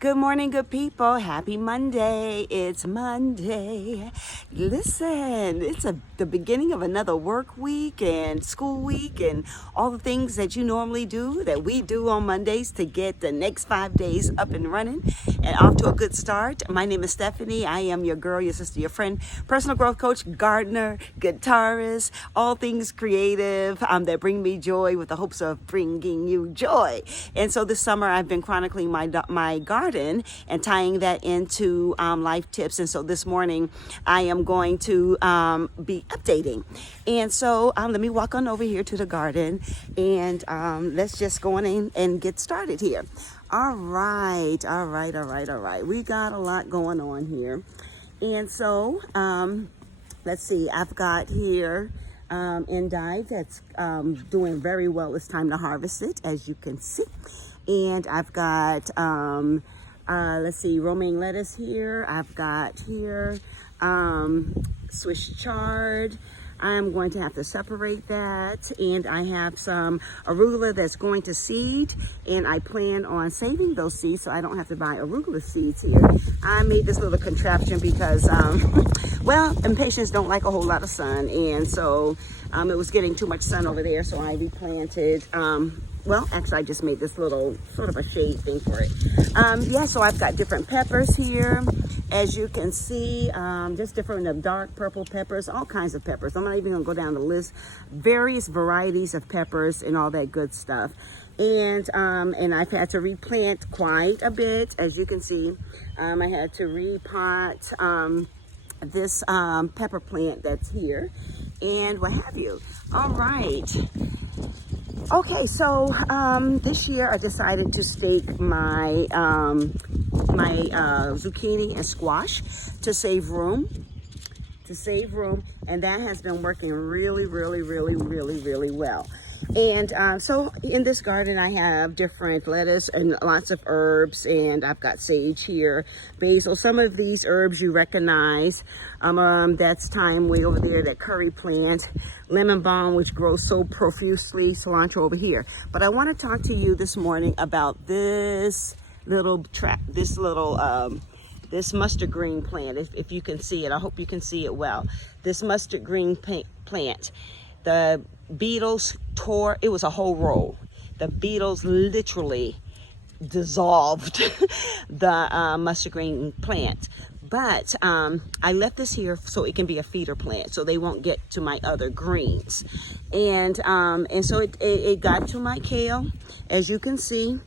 Good morning, good people. Happy Monday. It's Monday. Listen, it's the beginning of another work week and school week and all the things that you normally do that we do on Mondays to get the next 5 days up and running and off to a good start. My name is Stephanie. I am your girl, your sister, your friend, personal growth coach, gardener, guitarist, all things creative that bring me joy with the hopes of bringing you joy. And so this summer I've been chronicling my garden and tying that into life tips. And so this morning I am going to be updating. And so let me walk on over here to the garden and let's just go on in and get started here. All right. We got a lot going on here. And so let's see, I've got here endive that's doing very well. It's time to harvest it, as you can see. And I've got, let's see, romaine lettuce here. I've got here Swiss chard. I'm going to have to separate that. And I have some arugula that's going to seed. And I plan on saving those seeds so I don't have to buy arugula seeds here. I made this little contraption because, well, impatiens don't like a whole lot of sun. And so it was getting too much sun over there. So I replanted, well, actually, I just made this little sort of a shade thing for it. Yeah, so I've got different peppers here. As you can see, just different dark purple peppers, all kinds of peppers. I'm not even going to go down the list. Various varieties of peppers and all that good stuff. And I've had to replant quite a bit. As you can see, I had to repot this pepper plant that's here and what have you. All right. Okay, so this year I decided to stake my zucchini and squash to save room, and that has been working really well. And so in this garden I have different lettuce and lots of herbs, and I've got sage here, basil. Some of these herbs you recognize. That's thyme way over there, that curry plant, lemon balm, which grows so profusely, cilantro over here. But I want to talk to you this morning about this little this mustard green plant. If you can see it, I hope you can see it well. This mustard green plant. The beetles tore, it was a whole row. The beetles literally dissolved the mustard green plant. But I left this here so it can be a feeder plant, so they won't get to my other greens. And so it got to my kale, as you can see,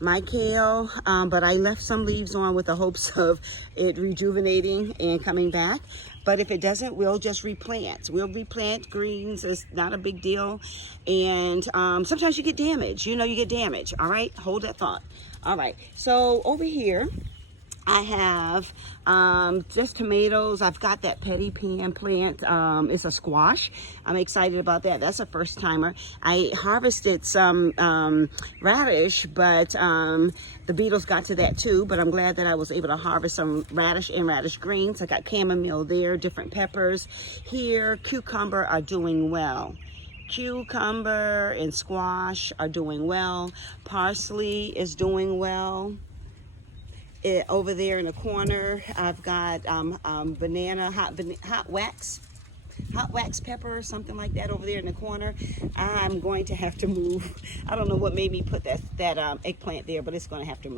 my kale. But I left some leaves on with the hopes of it rejuvenating and coming back. But if it doesn't, we'll just replant. We'll replant greens. It's not a big deal. And sometimes you get damage. You get damage. All right? Hold that thought. All right. So over here, I have just tomatoes. I've got that petty pan plant. It's a squash. I'm excited about that. That's a first timer. I harvested some radish, but the beetles got to that too. But I'm glad that I was able to harvest some radish and radish greens. I got chamomile there, different peppers. Here, cucumber are doing well. Cucumber and squash are doing well. Parsley is doing well. Over there in the corner, I've got banana hot wax pepper or something like that over there in the corner. I'm going to have to move. I don't know what made me put that eggplant there, but it's going to have to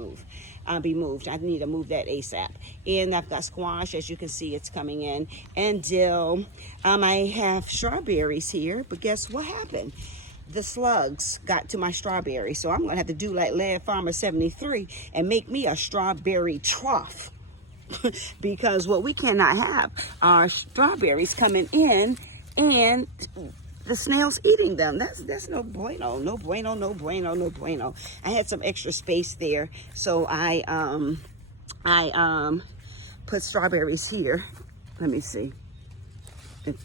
be moved. I need to move that ASAP. And I've got squash, as you can see, it's coming in, and dill. I have strawberries here, but guess what happened? The slugs got to my strawberry, so I'm gonna have to do like Land Farmer 73 and make me a strawberry trough because what we cannot have are strawberries coming in and the snails eating them. That's no bueno. I had some extra space there, so I put strawberries here. Let me see.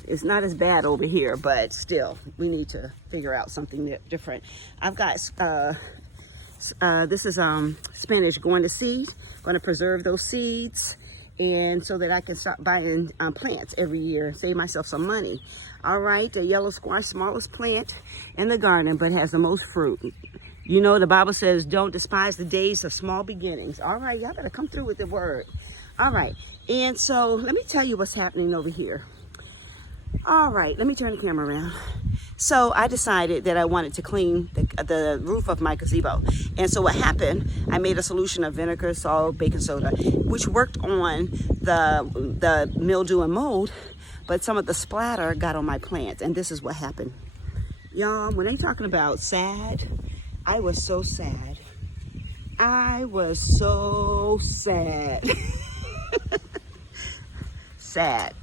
It's not as bad over here, but still, we need to figure out something different. I've got, this is spinach going to seed. Going to preserve those seeds, and so that I can start buying plants every year, save myself some money. All right, the yellow squash, smallest plant in the garden, but has the most fruit. You know, the Bible says, don't despise the days of small beginnings. All right, y'all better come through with the word. All right, and so let me tell you what's happening over here. All right, let me turn the camera around. So I decided that I wanted to clean the roof of my gazebo. And so what happened, I made a solution of vinegar, salt, baking soda, which worked on the mildew and mold, but some of the splatter got on my plants. And this is what happened. Y'all, when they talking about sad, I was so sad. I was so sad. Sad.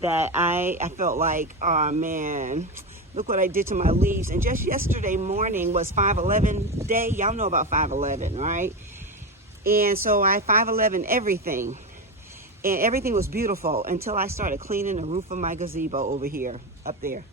That I felt like, oh man, look what I did to my leaves. And just yesterday morning was 5/11 day. Y'all know about 5/11, right? And so I 5/11 everything. And everything was beautiful until I started cleaning the roof of my gazebo over here, up there.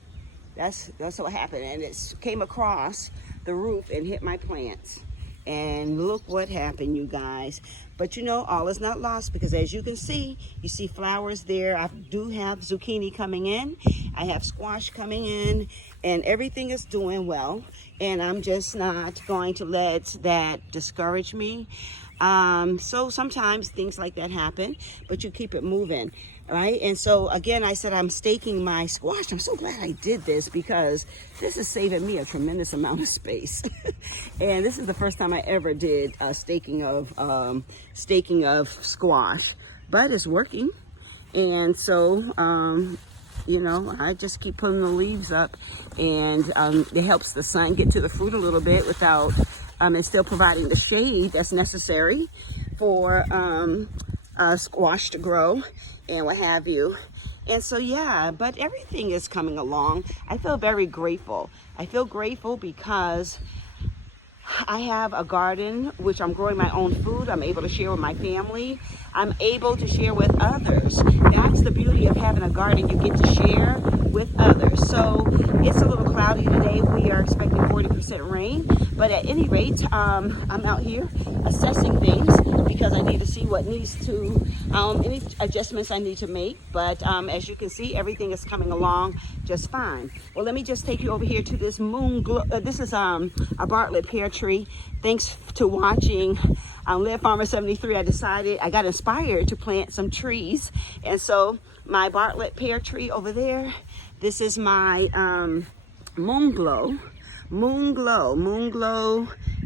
That's what happened. And it came across the roof and hit my plants. And look what happened, you guys. But you know, all is not lost, because as you can see, you see flowers there. I do have zucchini coming in. I have squash coming in, and everything is doing well. And I'm just not going to let that discourage me. So sometimes things like that happen, but you keep it moving, right? And so again, I said I'm staking my squash. I'm so glad I did this, because this is saving me a tremendous amount of space. And this is the first time I ever did staking of squash, but it's working. And so you know, I just keep putting the leaves up, and it helps the sun get to the fruit a little bit without and still providing the shade that's necessary for squash to grow and what have you. And so, yeah, but everything is coming along. I feel very grateful. I feel grateful because I have a garden, which I'm growing my own food. I'm able to share with my family. I'm able to share with others. That's the beauty of having a garden. You get to share with others. So it's a little cloudy today. We are expecting 40% rain. But at any rate, I'm out here assessing things, because I need to see what needs to, any adjustments I need to make. But as you can see, everything is coming along just fine. Well, let me just take you over here to this moon glow. This is a Bartlett pear tree. Thanks to watching Lead Farmer 73, I got inspired to plant some trees. And so my Bartlett pear tree over there, this is my moon glow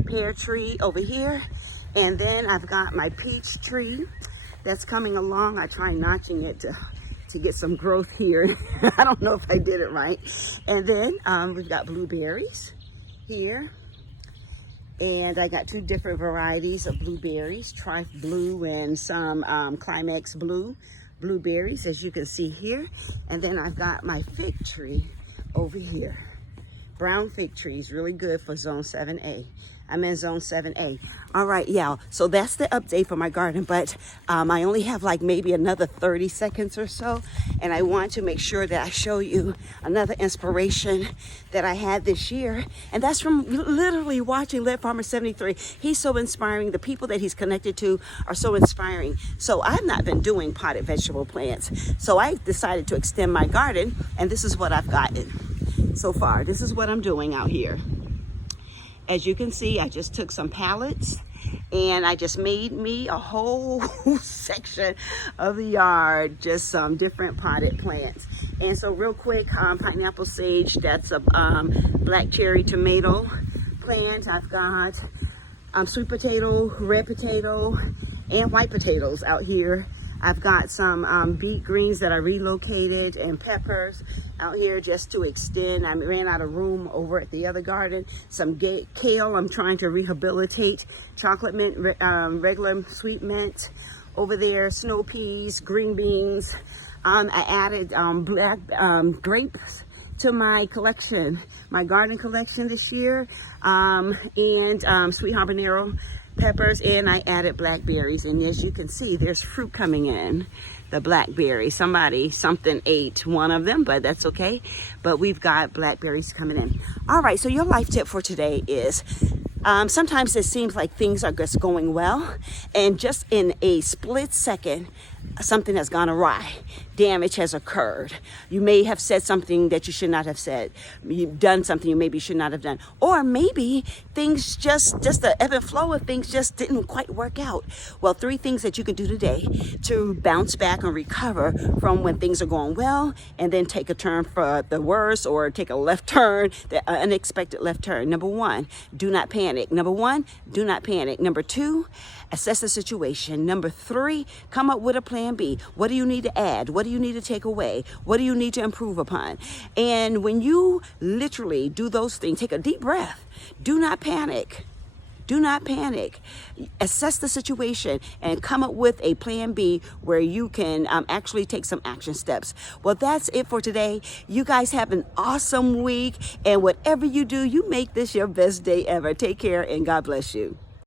pear tree over here. And then I've got my peach tree that's coming along. I try notching it to get some growth here. I don't know if I did it right. And then we've got blueberries here. And I got two different varieties of blueberries, Trife Blue and some Climax Blue blueberries, as you can see here. And then I've got my fig tree over here. Brown fig trees, really good for zone 7A. I'm in zone 7A. All right, yeah, so that's the update for my garden, but I only have like maybe another 30 seconds or so, and I want to make sure that I show you another inspiration that I had this year, and that's from literally watching Lead Farmer 73. He's so inspiring. The people that he's connected to are so inspiring. So I've not been doing potted vegetable plants, so I decided to extend my garden, and this is what I've gotten so far. This is what I'm doing out here. As you can see, I just took some pallets and I just made me a whole section of the yard, just some different potted plants. And so real quick, pineapple sage, that's a black cherry tomato plant. I've got sweet potato, red potato, and white potatoes out here. I've got some beet greens that I relocated, and peppers out here just to extend. I ran out of room over at the other garden. Some kale I'm trying to rehabilitate. Chocolate mint, regular sweet mint over there. Snow peas, green beans. I added black grapes to my collection, my garden collection this year, and sweet habanero peppers, and I added blackberries. And as you can see, there's fruit coming in. The blackberry, something ate one of them, but that's okay. But we've got blackberries coming in. All right, so your life tip for today is sometimes it seems like things are just going well, and just in a split second, something has gone awry. damage has occurred. You may have said something that you should not have said. You've done something you maybe should not have done. Or maybe things just the ebb and flow of things just didn't quite work out. Well, 3 things that you can do today to bounce back and recover from when things are going well, and then take a turn for the worse, or take a left turn, the unexpected left turn. Number 1, do not panic. Number 1, do not panic. Number 2, assess the situation. Number 3, come up with a plan B. What do you need to add? What do you need to take away? What do you need to improve upon? And when you literally do those things, take a deep breath. Do not panic. Do not panic. Assess the situation and come up with a plan B where you can actually take some action steps. Well, that's it for today. You guys have an awesome week. And whatever you do, you make this your best day ever. Take care and God bless you.